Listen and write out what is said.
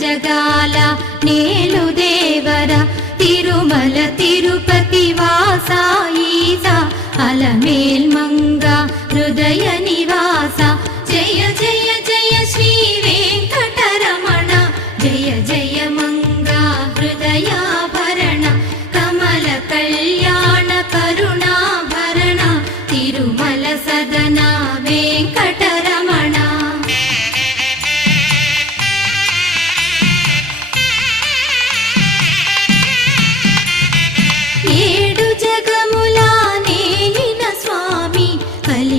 జగాల నేలు దేవర తిరుమల తిరుపతి వాసా ఈసా అలమేల్ మంగ హృదయ నివాస జయ జయ జయ శ్రీ వెంకటరమణ జయ జయ మంగ హృదయాభరణ కమల కళ్యాణ కరుణాభరణ తిరుమల సదనా